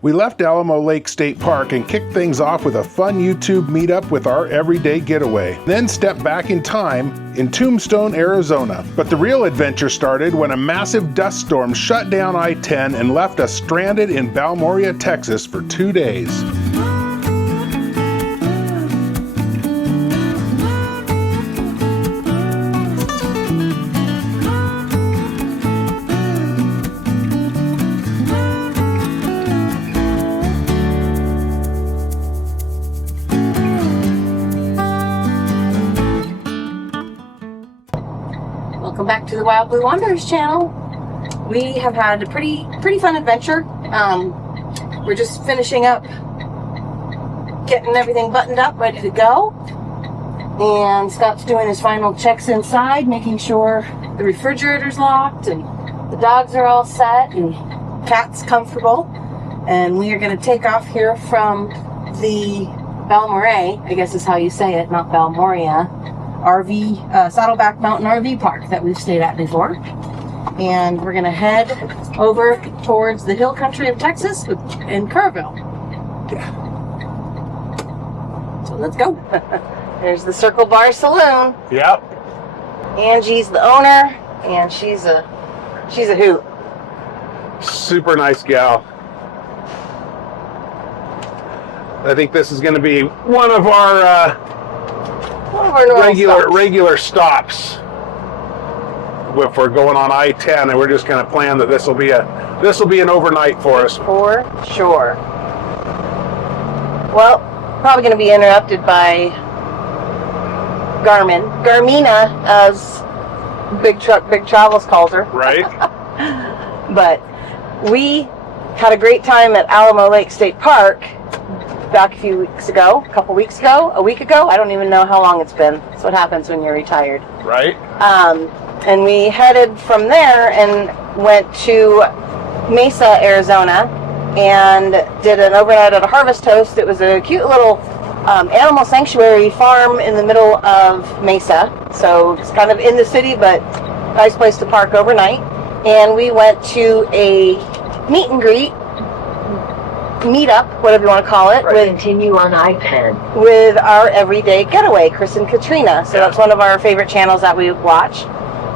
We left Alamo Lake State Park and kicked things off with a fun YouTube meetup with our everyday getaway. Then stepped back in time in Tombstone, Arizona. But the real adventure started when a massive dust storm shut down I-10 and left us stranded in Balmorhea, Texas for 2 days. Welcome back to the Wild Blue Wanderers channel. We have had a pretty fun adventure. We're just finishing up getting everything buttoned up, ready to go. And Scott's doing his final checks inside, making sure the refrigerator's locked and the dogs are all set and cat's comfortable. And we are going to take off here from the Balmorhea, I guess is how you say it, not Balmorhea, RV, Saddleback Mountain RV Park that we've stayed at before. And we're going to head over towards the hill country of Texas in Kerrville. So let's go. There's the Circle Bar Saloon. Yep. Angie's the owner, and she's a hoot. Super nice gal. I think this is going to be one of our regular stops if we're going on I-10, and we're just going to plan that this will be an overnight for us. For sure. Well, probably going to be interrupted by Garmina, as Big Travels calls her. Right. But we had a great time at Alamo Lake State Park back a couple weeks ago, a week ago. I don't even know how long it's been. That's what happens when you're retired. Right. And we headed from there and went to Mesa, Arizona, and did an overnight at a Harvest Host. It was a cute little animal sanctuary farm in the middle of Mesa. So it's kind of in the city, but nice place to park overnight. And we went to a meet and greet, meetup, whatever you want to call it, Continue on I-10 with our everyday getaway, Chris and Katrina. So that's one of our favorite channels that we watch.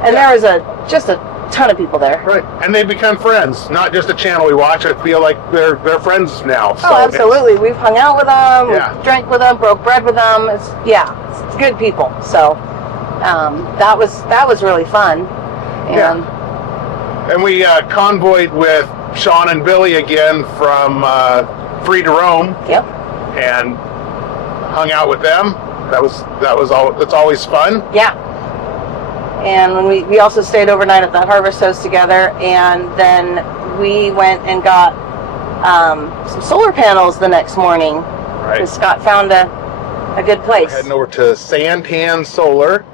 And there was just a ton of people there. Right, and they've become friends. Not just a channel we watch. I feel like they're friends now. So oh, absolutely. We've hung out with them, Yeah. we've drank with them, broke bread with them. It's good people. So that was really fun. And we convoyed with Shawn and Billie again from Free to Roam. Yep. And hung out with them. That's always fun. Yeah. And when we also stayed overnight at the Harvest Host together, and then we went and got some solar panels the next morning. Right. Because Scott found a good place. We're heading over to Santan Solar,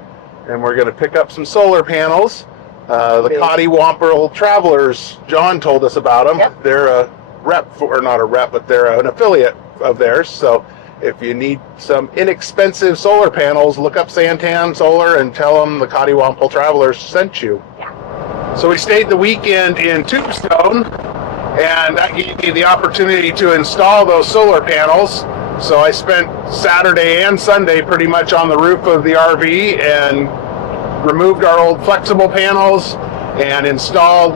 and we're going to pick up some solar panels. The Cottywomperl Travelers, John told us about them. Yep. They're a rep, or not a rep, but they're an affiliate of theirs. So if you need some inexpensive solar panels, look up Santan Solar and tell them the Cottywomperl Travelers sent you. Yeah. So we stayed the weekend in Tombstone, and that gave me the opportunity to install those solar panels. So I spent Saturday and Sunday pretty much on the roof of the RV and removed our old flexible panels and installed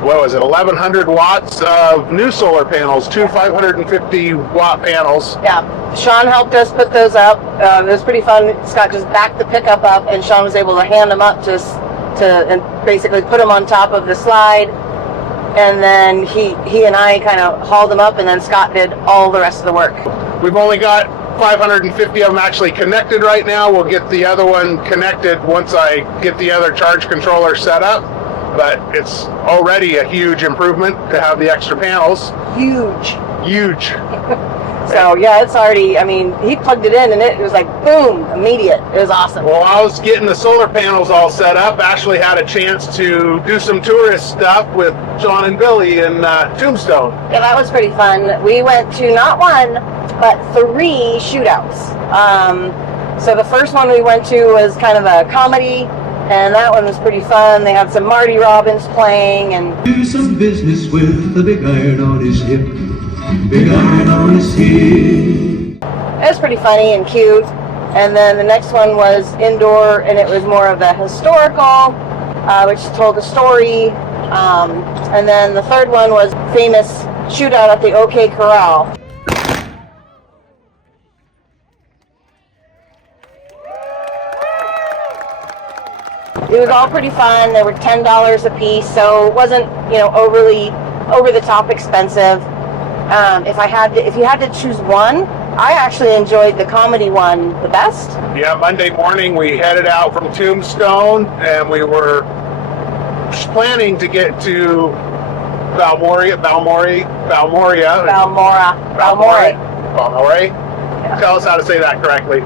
1,100 watts of new solar panels, two 550 watt panels. Yeah, Shawn helped us put those up. It was pretty fun. Scott just backed the pickup up, and Shawn was able to hand them up and basically put them on top of the slide. And then he and I kind of hauled them up, and then Scott did all the rest of the work. We've only got 550 of them actually connected right now. We'll get the other one connected once I get the other charge controller set up. But it's already a huge improvement to have the extra panels. Huge. So yeah, it's already, I mean, he plugged it in and it was like, boom, immediate. It was awesome. Well, I was getting the solar panels all set up. Ashley had a chance to do some tourist stuff with Shawn and Billie in Tombstone. Yeah, that was pretty fun. We went to not one, but 3 shootouts. So the first one we went to was kind of a comedy And that one was pretty fun. They had some Marty Robbins playing, and Do some business with the big iron on his hip. Big iron on his hip. it was pretty funny and cute. And then the next one was indoor, and it was more of a historical, which told a story. And then the third one was famous shootout at the OK Corral. It was all pretty fun. They were $10 a piece, so it wasn't, overly over the top expensive. If you had to choose one, I actually enjoyed the comedy one the best. Yeah, Monday morning we headed out from Tombstone, and we were planning to get to Balmorhea. Tell us how to say that correctly.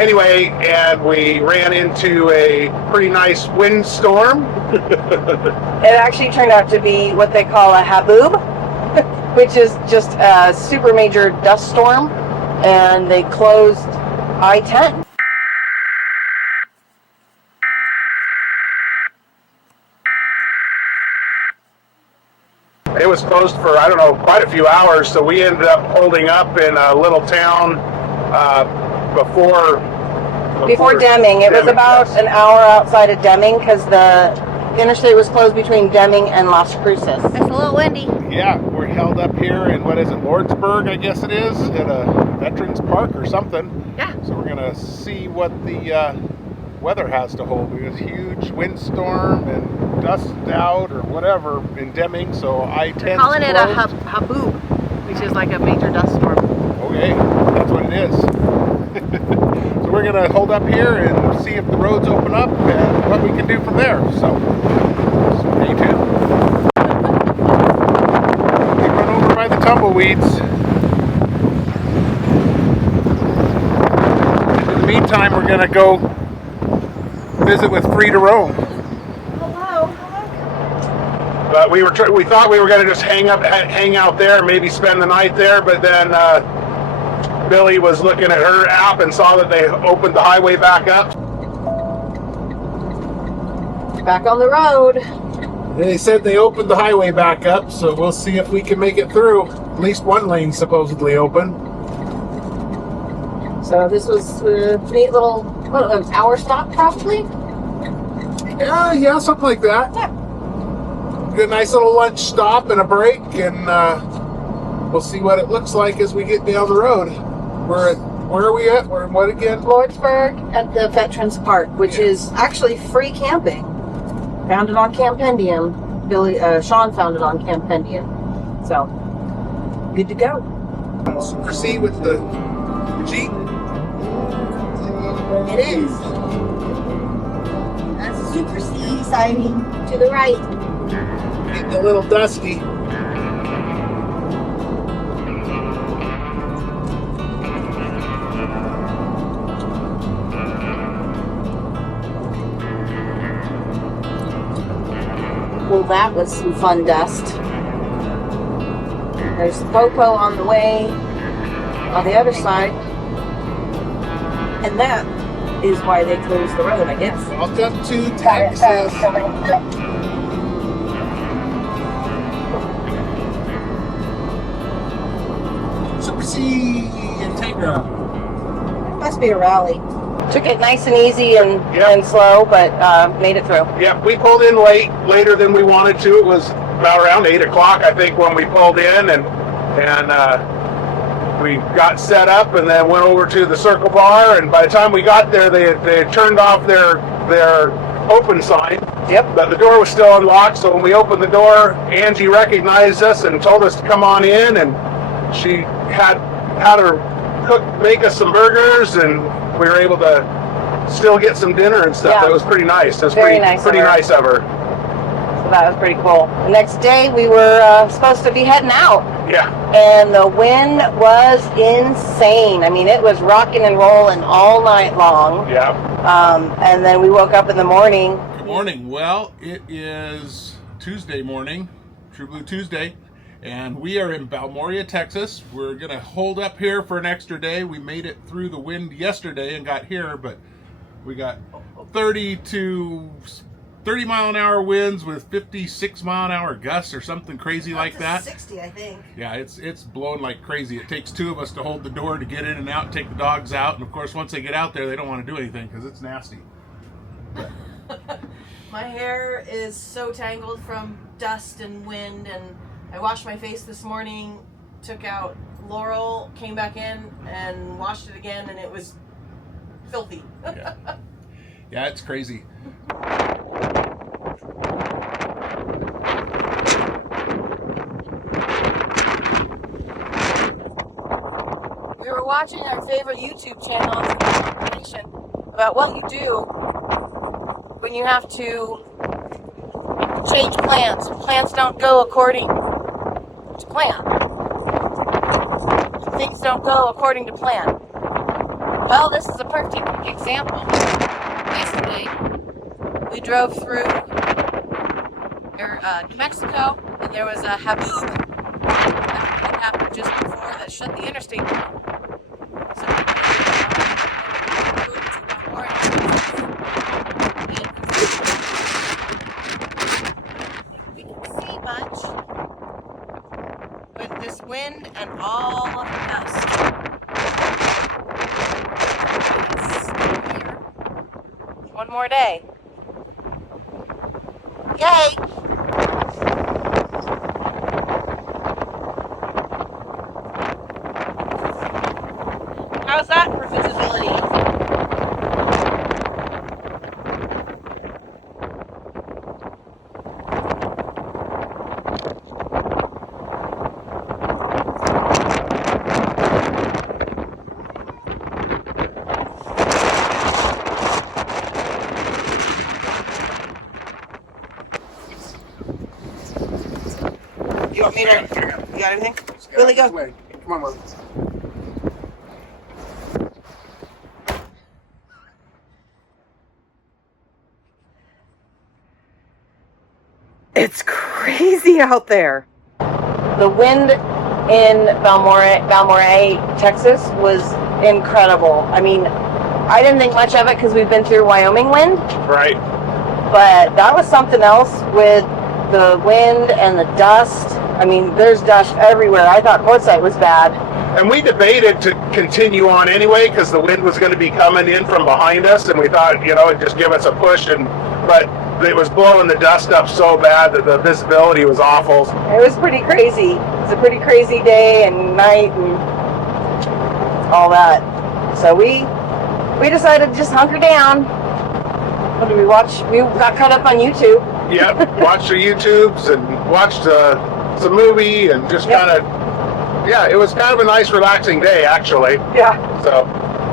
Anyway, and we ran into a pretty nice windstorm. It actually turned out to be what they call a Haboob, which is just a super major dust storm, and they closed I-10. It was closed for, I don't know, quite a few hours, so we ended up holding up in a little town before Deming. It was about yes. an hour outside of Deming, because the interstate was closed between Deming and Las Cruces. It's a little windy. Yeah, we're held up here in, what is it, Lordsburg, I guess it is, at a veterans park or something. Yeah. So we're going to see what the weather has to hold. We have a huge windstorm and dust out or whatever in Deming, so I-10 They're calling it a Haboob, which is like a major dust storm. Okay, that's what it is. So we're going to hold up here and see if the roads open up and what we can do from there. So stay tuned. We run over by the tumbleweeds. In the meantime, we're going to go visit with Free to Roam. Hello. But we thought we were going to just hang out there, maybe spend the night there, but then Billy was looking at her app and saw that they opened the highway back up. Back on the road. They said they opened the highway back up, so we'll see if we can make it through. At least one lane supposedly open. So this was a neat little, an hour stop probably? Yeah, something like that. Yeah. Good, nice little lunch stop and a break, and we'll see what it looks like as we get down the road. Where are we at? We're in what again? Lordsburg at the Veterans Park, which is actually free camping. Founded on Campendium. Billie Shawn found it on Campendium. So, good to go. Super C with the Jeep. It is. That's a Super C sighting to the right. Getting a little dusty. Well, that was some fun dust. There's Popo on the way on the other side. And that is why they closed the road, I guess. Welcome to Texas. Super C Integra. Must be a rally. Took it nice and easy and slow, but made it through. Yeah, we pulled in later than we wanted to. It was about around 8 o'clock, I think, when we pulled in, and we got set up and then went over to the Circle Bar. And by the time we got there, they had turned off their open sign. Yep. But the door was still unlocked. So when we opened the door, Angie recognized us and told us to come on in. And she had her cook make us some burgers, and we were able to still get some dinner and stuff. Yeah. That was pretty nice. It was Very pretty nice nice of her. So that was pretty cool. The next day, we were supposed to be heading out. Yeah. And the wind was insane. I mean, it was rocking and rolling all night long. Yeah. And then we woke up in the morning. Good morning. Well, it is Tuesday morning, True Blue Tuesday, and we are in Balmorhea, Texas. We're going to hold up here for an extra day. We made it through the wind yesterday and got here, but we got 30 mile an hour winds with 56 mile an hour gusts or something crazy like that. 60, I think. Yeah, it's blowing like crazy. It takes two of us to hold the door to get in and out and take the dogs out. And of course, once they get out there, they don't want to do anything because it's nasty. My hair is so tangled from dust and wind, and I washed my face this morning, took out Laurel, came back in and washed it again, and it was filthy. Yeah, it's crazy. We were watching our favorite YouTube channels and information about what you do when you have to change plans. Plans don't go according to plan. Things don't go according to plan. Well, this is a perfect example. Yesterday, we drove through New Mexico, and there was a Haboob that happened just before that shut the interstate down. So we can see much with this wind and all of the dust. One more day. Yay! How's that for visibility? You want me to? You got everything? Willie, go. Come on, Willie. It's crazy out there. The wind in Balmorhea, Texas was incredible. I mean, I didn't think much of it because we've been through Wyoming wind. Right. But that was something else with the wind and the dust. I mean, there's dust everywhere. I thought Quartzsite was bad. And we debated to continue on anyway because the wind was going to be coming in from behind us, and we thought, it'd just give us a push. But it was blowing the dust up so bad that the visibility was awful. It was pretty crazy. It was a pretty crazy day and night and all that. So we decided to just hunker down. What did we watch? We got caught up on YouTube. Yep, watched the YouTubes and watched some movie and just kind of, it was kind of a nice relaxing day actually. Yeah. So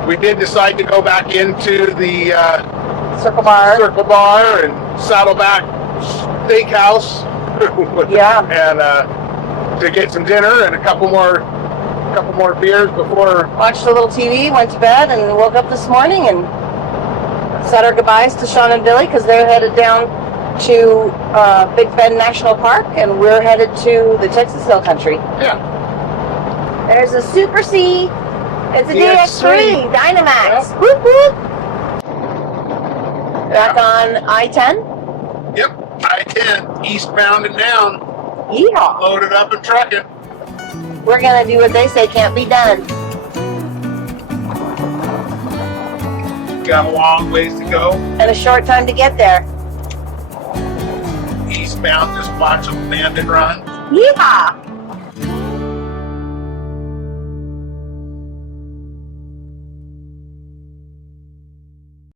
we did decide to go back into the Circle Bar and Saddleback Steakhouse. Yeah. And to get some dinner and a couple more beers before. Watched a little TV, went to bed, and woke up this morning and said our goodbyes to Shawn and Billie because they're headed down to Big Bend National Park, and we're headed to the Texas Hill Country. Yeah. There's a Super C. It's a DX3. DX3 Dynamax. Yep. Whoop whoop. Back on I-10. Yep. I-10 eastbound and down. Yeehaw. Loaded up and trucking. We're gonna do what they say can't be done. Got a long ways to go. And a short time to get there. Eastbound, just watch them bandit run. Yeehaw.